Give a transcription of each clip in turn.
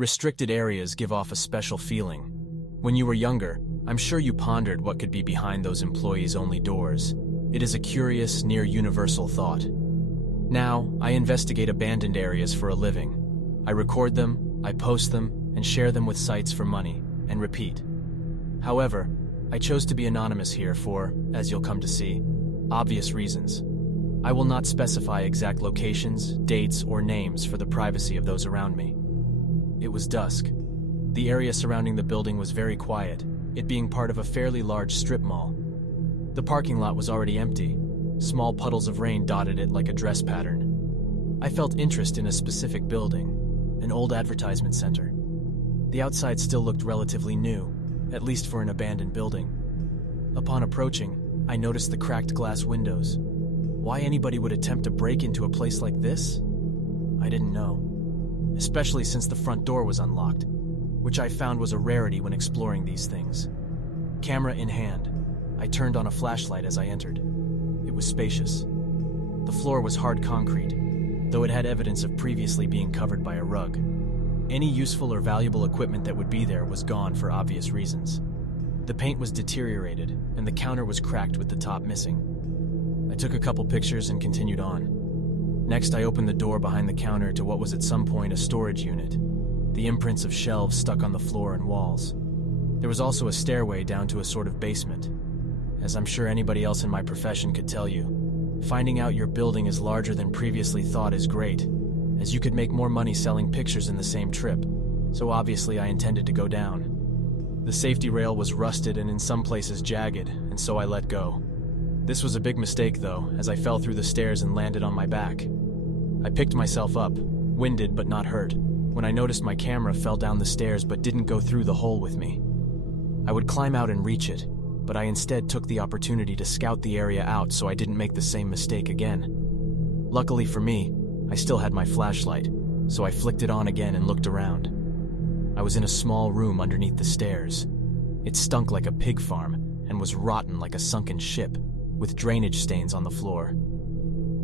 Restricted areas give off a special feeling. When you were younger, I'm sure you pondered what could be behind those employees-only doors. It is a curious, near-universal thought. Now, I investigate abandoned areas for a living. I record them, I post them, and share them with sites for money, and repeat. However, I chose to be anonymous here for, as you'll come to see, obvious reasons. I will not specify exact locations, dates, or names for the privacy of those around me. It was dusk. The area surrounding the building was very quiet, it being part of a fairly large strip mall. The parking lot was already empty. Small puddles of rain dotted it like a dress pattern. I felt interest in a specific building, an old advertisement center. The outside still looked relatively new, at least for an abandoned building. Upon approaching, I noticed the cracked glass windows. Why anybody would attempt to break into a place like this? I didn't know. Especially since the front door was unlocked, which I found was a rarity when exploring these things. Camera in hand, I turned on a flashlight as I entered. It was spacious. The floor was hard concrete, though it had evidence of previously being covered by a rug. Any useful or valuable equipment that would be there was gone for obvious reasons. The paint was deteriorated, and the counter was cracked with the top missing. I took a couple pictures and continued on. Next, I opened the door behind the counter to what was at some point a storage unit. The imprints of shelves stuck on the floor and walls. There was also a stairway down to a sort of basement. As I'm sure anybody else in my profession could tell you, finding out your building is larger than previously thought is great, as you could make more money selling pictures in the same trip, so obviously I intended to go down. The safety rail was rusted and in some places jagged, and so I let go. This was a big mistake though, as I fell through the stairs and landed on my back. I picked myself up, winded but not hurt, when I noticed my camera fell down the stairs but didn't go through the hole with me. I would climb out and reach it, but I instead took the opportunity to scout the area out so I didn't make the same mistake again. Luckily for me, I still had my flashlight, so I flicked it on again and looked around. I was in a small room underneath the stairs. It stunk like a pig farm and was rotten like a sunken ship, with drainage stains on the floor.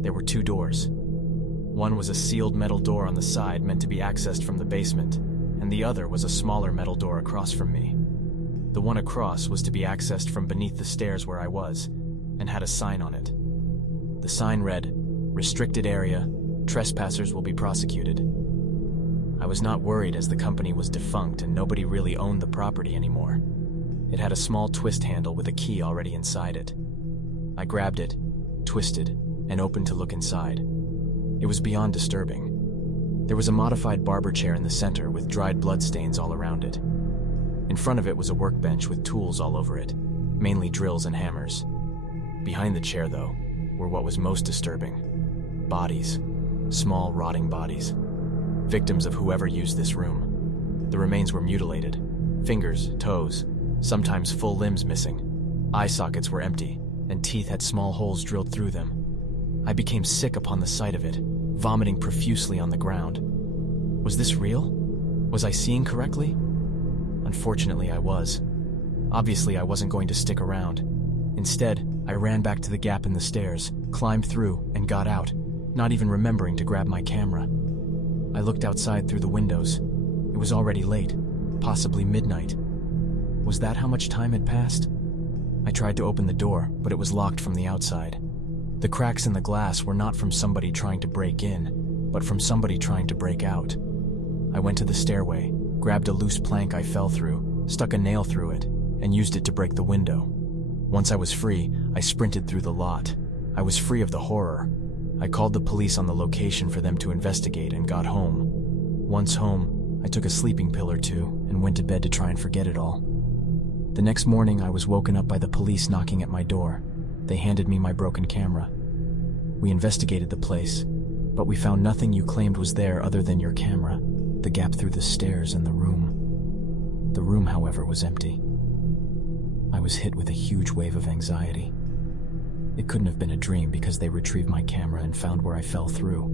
There were two doors. One was a sealed metal door on the side meant to be accessed from the basement, and the other was a smaller metal door across from me. The one across was to be accessed from beneath the stairs where I was, and had a sign on it. The sign read, "Restricted area, trespassers will be prosecuted." I was not worried as the company was defunct and nobody really owned the property anymore. It had a small twist handle with a key already inside it. I grabbed it, twisted, and opened to look inside. It was beyond disturbing. There was a modified barber chair in the center with dried bloodstains all around it. In front of it was a workbench with tools all over it, mainly drills and hammers. Behind the chair, though, were what was most disturbing. Bodies. Small, rotting bodies. Victims of whoever used this room. The remains were mutilated. Fingers, toes, sometimes full limbs missing. Eye sockets were empty, and teeth had small holes drilled through them. I became sick upon the sight of it, vomiting profusely on the ground. Was this real? Was I seeing correctly? Unfortunately, I was. Obviously, I wasn't going to stick around. Instead, I ran back to the gap in the stairs, climbed through, and got out, not even remembering to grab my camera. I looked outside through the windows. It was already late, possibly midnight. Was that how much time had passed? I tried to open the door, but it was locked from the outside. The cracks in the glass were not from somebody trying to break in, but from somebody trying to break out. I went to the stairway, grabbed a loose plank I fell through, stuck a nail through it, and used it to break the window. Once I was free, I sprinted through the lot. I was free of the horror. I called the police on the location for them to investigate and got home. Once home, I took a sleeping pill or two and went to bed to try and forget it all. The next morning, I was woken up by the police knocking at my door. They handed me my broken camera. We investigated the place, but we found nothing you claimed was there other than your camera, the gap through the stairs, and the room. The room, however, was empty. I was hit with a huge wave of anxiety. It couldn't have been a dream because they retrieved my camera and found where I fell through.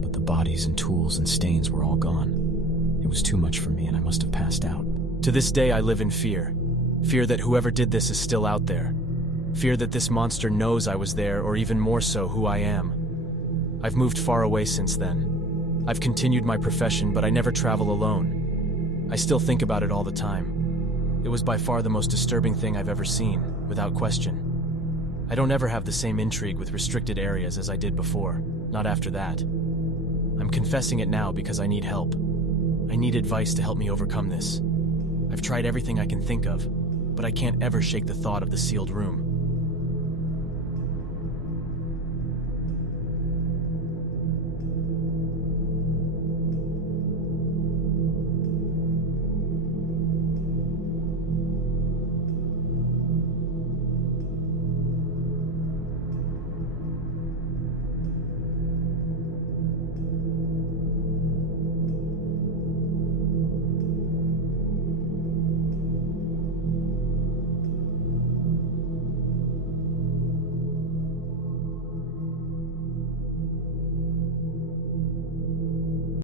But the bodies and tools and stains were all gone. It was too much for me and I must have passed out. To this day, I live in fear. Fear that whoever did this is still out there. Fear that this monster knows I was there, or even more so, who I am. I've moved far away since then. I've continued my profession, but I never travel alone. I still think about it all the time. It was by far the most disturbing thing I've ever seen, without question. I don't ever have the same intrigue with restricted areas as I did before, not after that. I'm confessing it now because I need help. I need advice to help me overcome this. I've tried everything I can think of, but I can't ever shake the thought of the sealed room.